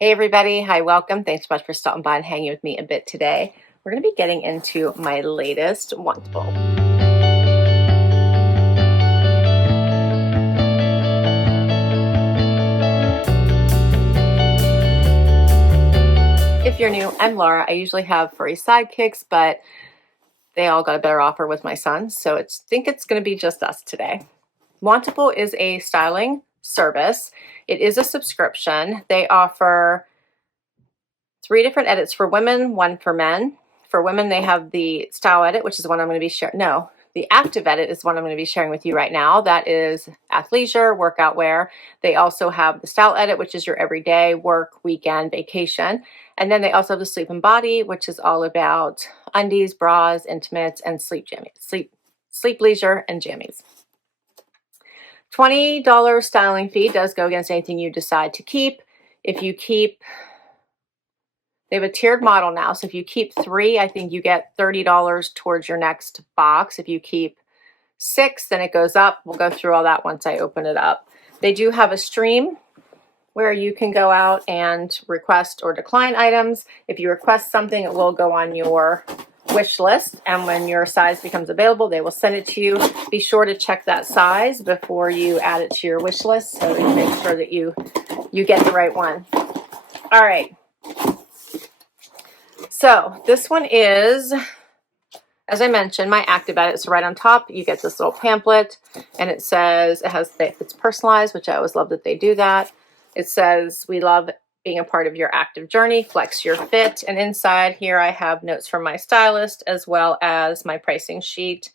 Hey everybody, hi, welcome. Thanks so much for stopping by and hanging with me a bit today. We're going to be getting into my latest Wantable. If you're new, I'm Laura. I usually have furry sidekicks, but they all got a better offer with my son, so I think it's going to be just us today. Wantable is a styling service. It is a subscription. They offer 3 different edits for women, 1 for men. For women, they have the style edit, which is the one I'm going to be sharing. No, the active edit is one I'm going to be sharing with you right now. That is athleisure, workout wear. They also have the style edit, which is your everyday, work, weekend, vacation. And then they also have the sleep and body, which is all about undies, bras, intimates, and sleep jammies, sleep leisure and jammies. $20 styling fee does go against anything you decide to keep. If you keep, they have a tiered model now. So if you keep 3, I think you get $30 towards your next box. If you keep 6, then it goes up. We'll go through all that once I open it up. They do have a stream where you can go out and request or decline items. If you request something, it will go on your wish list, and when your size becomes available, they will send it to you. Be sure to check that size before you add it to your wish list so that you make sure that you get the right one. All right. So this one is, as I mentioned, my active edit. So right on top, you get this little pamphlet, and it says it's personalized, which I always love that they do that. It says, we love being a part of your active journey, flex your fit. And inside here, I have notes from my stylist as well as my pricing sheet.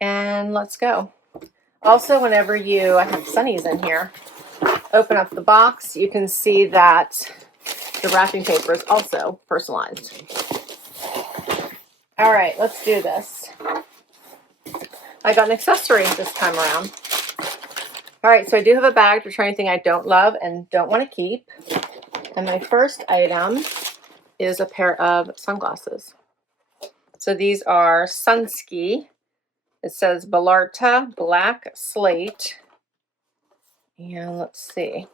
And let's go. Also, whenever I have Sunnies in here, open up the box, you can see that the wrapping paper is also personalized. All right, let's do this. I got an accessory this time around. All right, so I do have a bag to try anything I don't love and don't want to keep. And my first item is a pair of sunglasses. So these are Sunski. It says Vallarta Black Slate. And let's see.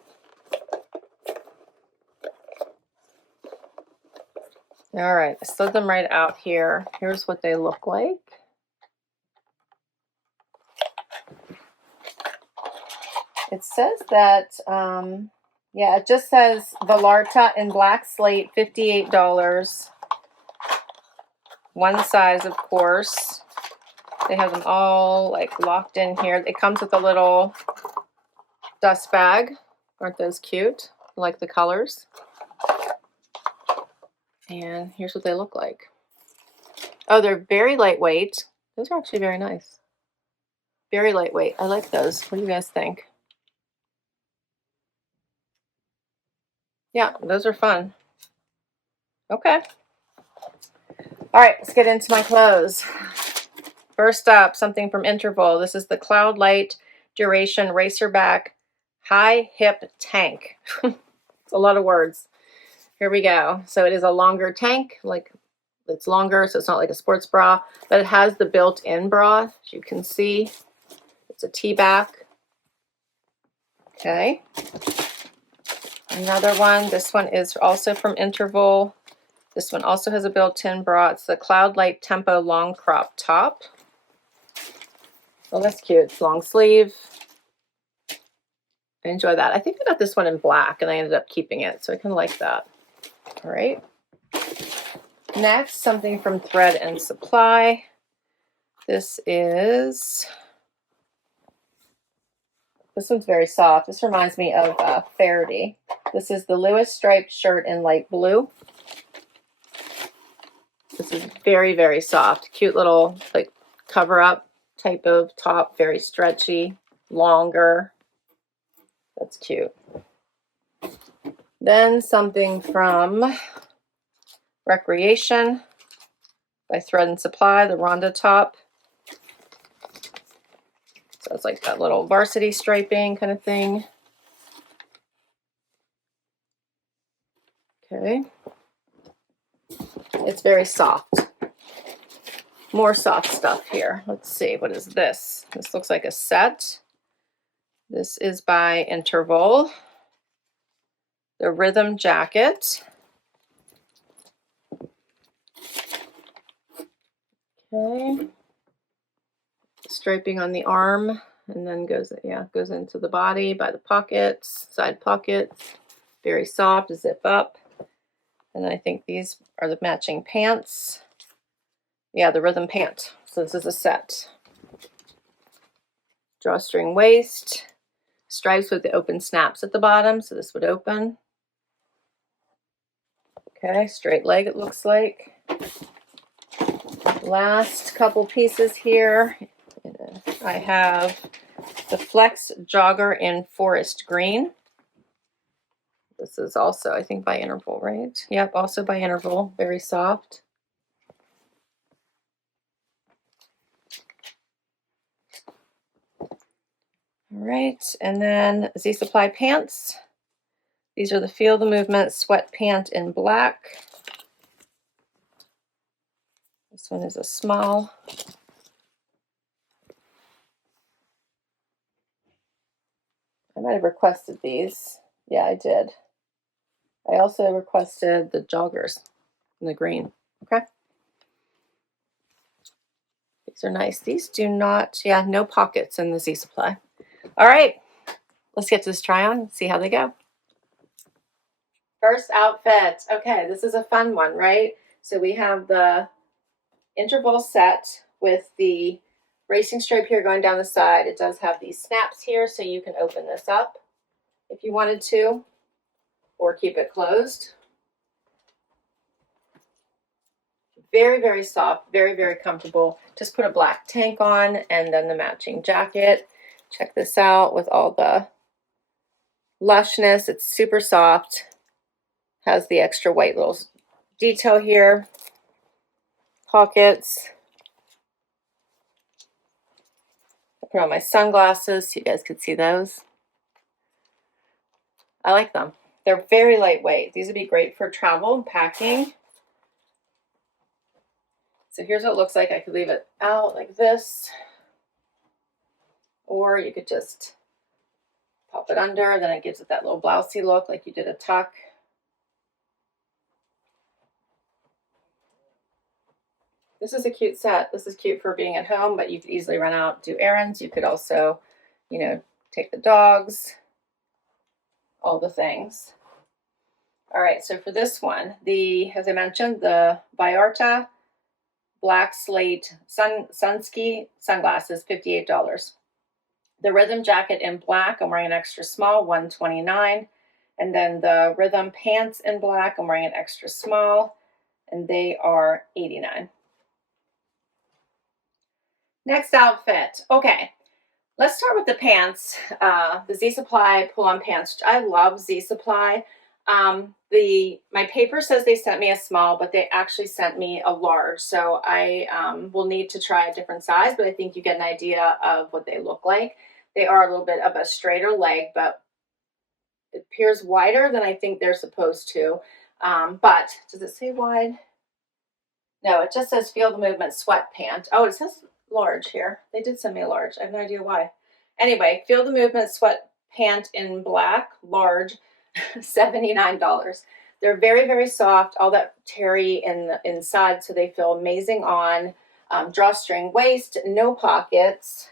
All right, I slid them right out here. Here's what they look like. It says that, yeah, it just says Vallarta in Black Slate, $58. One size, of course. They have them all like locked in here. It comes with a little dust bag. Aren't those cute? I like the colors. And here's what they look like. Oh, they're very lightweight. Those are actually very nice. Very lightweight. I like those. What do you guys think? Yeah, those are fun. Okay. All right, let's get into my clothes. First up, something from Interval. This is the CloudLight Duration Racerback High Hip Tank. It's a lot of words. Here we go. So it is a longer tank, like it's longer, so it's not like a sports bra, but it has the built-in bra, as you can see. It's a T-back. Okay. Another one. This one is also from Interval. This one also has a built-in bra. It's the CloudLight Tempo Long Crop Top. Oh, that's cute. It's long sleeve. I enjoy that. I think I got this one in black, and I ended up keeping it, so I kind of like that. All right. Next, something from Thread and Supply. This one's very soft. This reminds me of Faraday. This is the Lewis striped shirt in light blue. This is very, very soft. Cute little like cover-up type of top. Very stretchy, longer. That's cute. Then something from Recreation by Thread and Supply, the Rhonda top. So it's like that little varsity striping kind of thing. Okay. It's very soft. More soft stuff here. Let's see, what is this? This looks like a set. This is by Interval. the rhythm jacket. Okay. Striping on the arm, and then goes into the body by the pockets, side pockets. Very soft, zip up. And I think these are the matching pants. Yeah, the rhythm pant. So this is a set. Drawstring waist, stripes with the open snaps at the bottom, so this would open. Okay, straight leg it looks like. Last couple pieces here. I have the Flex Jogger in Forest Green. This is also, I think, by Interval, right? Yep, also by Interval. Very soft. All right, and then Z Supply pants. These are the Feel the Movement Sweatpant in black. This one is a small. I might have requested these. Yeah, I did. I also requested the joggers in the green. Okay. These are nice. These do not, yeah, no pockets in the Z Supply. All right, let's get to this try on and see how they go. First outfit. Okay, this is a fun one, right? So we have the interval set with the racing stripe here going down the side. It does have these snaps here, so you can open this up if you wanted to, or keep it closed. Very, very soft, very, very comfortable. Just put a black tank on and then the matching jacket. Check this out with all the lushness. It's super soft. Has the extra white little detail here. Pockets. I put on my sunglasses so you guys could see those. I like them. They're very lightweight. These would be great for travel and packing. So here's what it looks like. I could leave it out like this, or you could just pop it under, then it gives it that little blousey look like you did a tuck. This is a cute set. This is cute for being at home, but you could easily run out, do errands. You could also, you know, take the dogs, all the things. All right, so for this one, as I mentioned, the Vallarta Black Slate Sunski sunglasses, $58. The rhythm jacket in black, I'm wearing an extra small, $129. And then the rhythm pants in black, I'm wearing an extra small, and they are $89. Next outfit. Okay, let's start with the pants. The Z Supply pull-on pants. I love Z Supply. My paper says they sent me a small, but they actually sent me a large. So I will need to try a different size, but I think you get an idea of what they look like. They are a little bit of a straighter leg, but it appears wider than I think they're supposed to. But does it say wide? No, it just says Feel the Movement Sweatpant. Oh, it says large here. They did send me a large. I have no idea why. Anyway, Feel the Movement Sweatpant in black, large, $79. They're very, very soft. All that terry inside, so they feel amazing on. Drawstring waist, no pockets.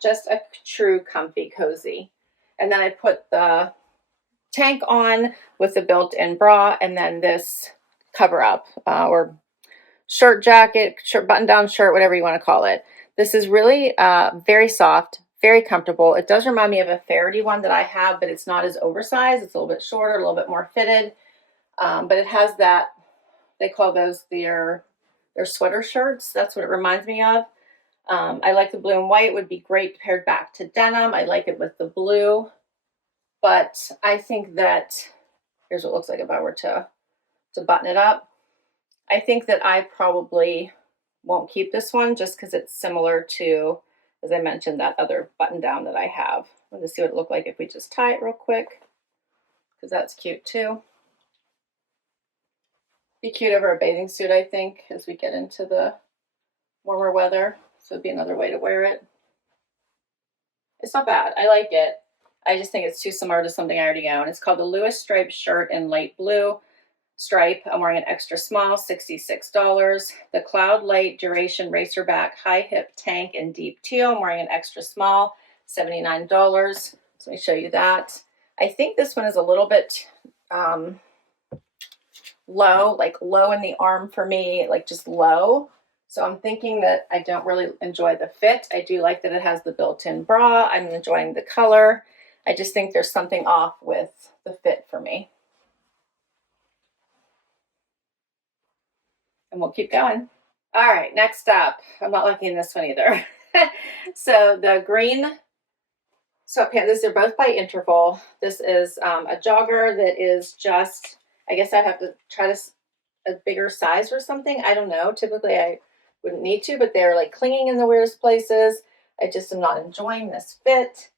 Just a true comfy cozy. And then I put the tank on with the built-in bra, and then this cover up or shirt jacket, button-down shirt, whatever you want to call it. This is really very soft, very comfortable. It does remind me of a Faraday one that I have, but it's not as oversized. It's a little bit shorter, a little bit more fitted. But it has that, they call those their sweater shirts. That's what it reminds me of. I like the blue and white. It would be great paired back to denim. I like it with the blue. But I think that, here's what it looks like if I were to button it up. I think that I probably won't keep this one just because it's similar to, as I mentioned, that other button down that I have. Let's see what it looked like if we just tie it real quick, because that's cute too. Be cute over a bathing suit, I think, as we get into the warmer weather. So it'd be another way to wear it. It's not bad. I like it. I just think it's too similar to something I already own. It's called the Lewis striped shirt in light blue stripe. I'm wearing an extra small, $66. The CloudLight duration racerback high hip tank in deep teal. I'm wearing an extra small, $79. So let me show you that. I think this one is a little bit low, like low in the arm for me, like just low. So I'm thinking that I don't really enjoy the fit. I do like that it has the built-in bra. I'm enjoying the color. I just think there's something off with the fit for me. And we'll keep going. All right, next up. I'm not liking this one either. So the green sweatpants, they're both by Interval. This is a jogger that is just, I guess I have to try to a bigger size or something. I don't know. Typically I wouldn't need to, but they're like clinging in the weirdest places. I just am not enjoying this fit.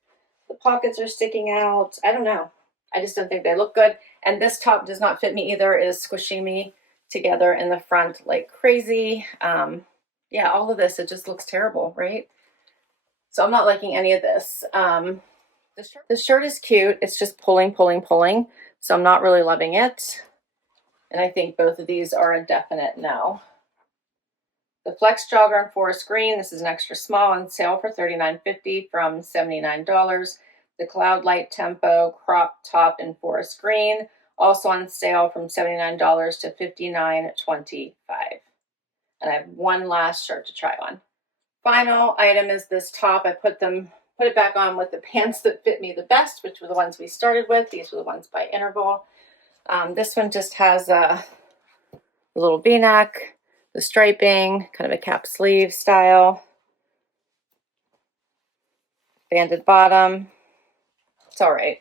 The pockets are sticking out. I don't know. I just don't think they look good. And this top does not fit me either. It is squishing me together in the front like crazy. Yeah, all of this, it just looks terrible, right? So I'm not liking any of this. The shirt is cute. It's just pulling. So I'm not really loving it. And I think both of these are a definite no. The Flex Jogger in Forest Green, this is an extra small, on sale for $39.50 from $79. The CloudLight Tempo Crop Top in Forest Green, also on sale from $79 to $59.25. And I have one last shirt to try on. Final item is this top. I put it back on with the pants that fit me the best, which were the ones we started with. These were the ones by Interval. This one just has a little V-neck, the striping, kind of a cap sleeve style, banded bottom. It's all right.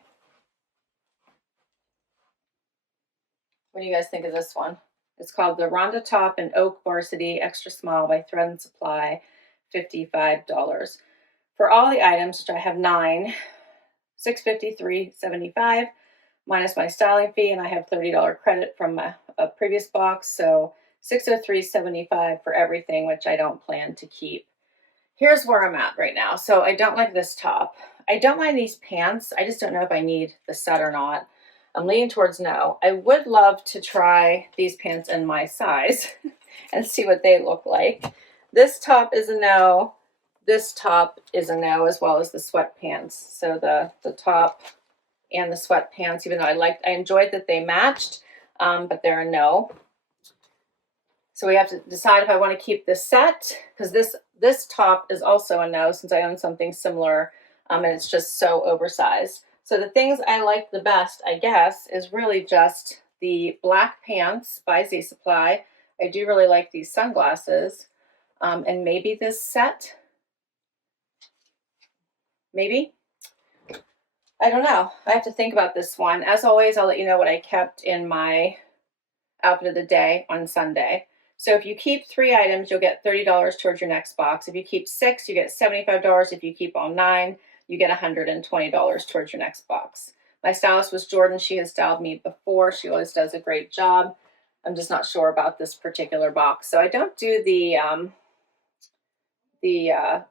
What do you guys think of this one? It's called the Rhonda Top in Oak Varsity Extra Small by Thread and Supply, $55. For all the items, which I have 9, $653.75 minus my styling fee, and I have $30 credit from a previous box, so $603.75 for everything, which I don't plan to keep. Here's where I'm at right now. So I don't like this top. I don't mind these pants. I just don't know if I need the set or not. I'm leaning towards no. I would love to try these pants in my size and see what they look like. This top is a no. This top is a no, as well as the sweatpants. So the top and the sweatpants, even though I enjoyed that they matched, but they're a no. So we have to decide if I want to keep this set, because this top is also a no, since I own something similar, and it's just so oversized. So the things I like the best, I guess, is really just the black pants by Z Supply. I do really like these sunglasses, and maybe this set. Maybe. I don't know. I have to think about this one. As always, I'll let you know what I kept in my outfit of the day on Sunday. So if you keep 3 items, you'll get $30 towards your next box. If you keep 6, you get $75. If you keep all 9, you get $120 towards your next box. My stylist was Jordan. She has styled me before. She always does a great job. I'm just not sure about this particular box. So I don't do the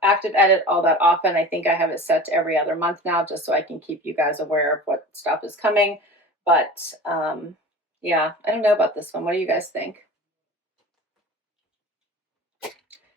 active edit all that often. I think I have it set to every other month now, just so I can keep you guys aware of what stuff is coming. But yeah, I don't know about this one. What do you guys think?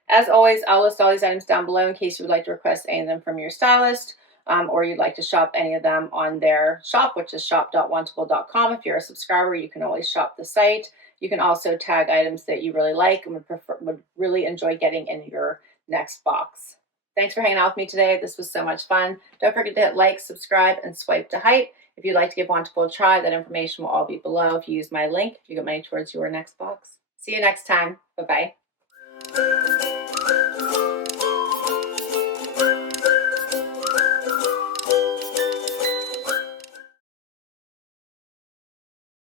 As always, I'll list all these items down below in case you would like to request any of them from your stylist, or you'd like to shop any of them on their shop, which is shop.wantable.com. If you're a subscriber, you can always shop the site. You can also tag items that you really like and would really enjoy getting in your next box. Thanks for hanging out with me today. This was so much fun. Don't forget to hit like, subscribe, and swipe to height. If you'd like to give Wantable a try, that information will all be below. If you use my link, you get money towards your next box. See you next time. Bye-bye.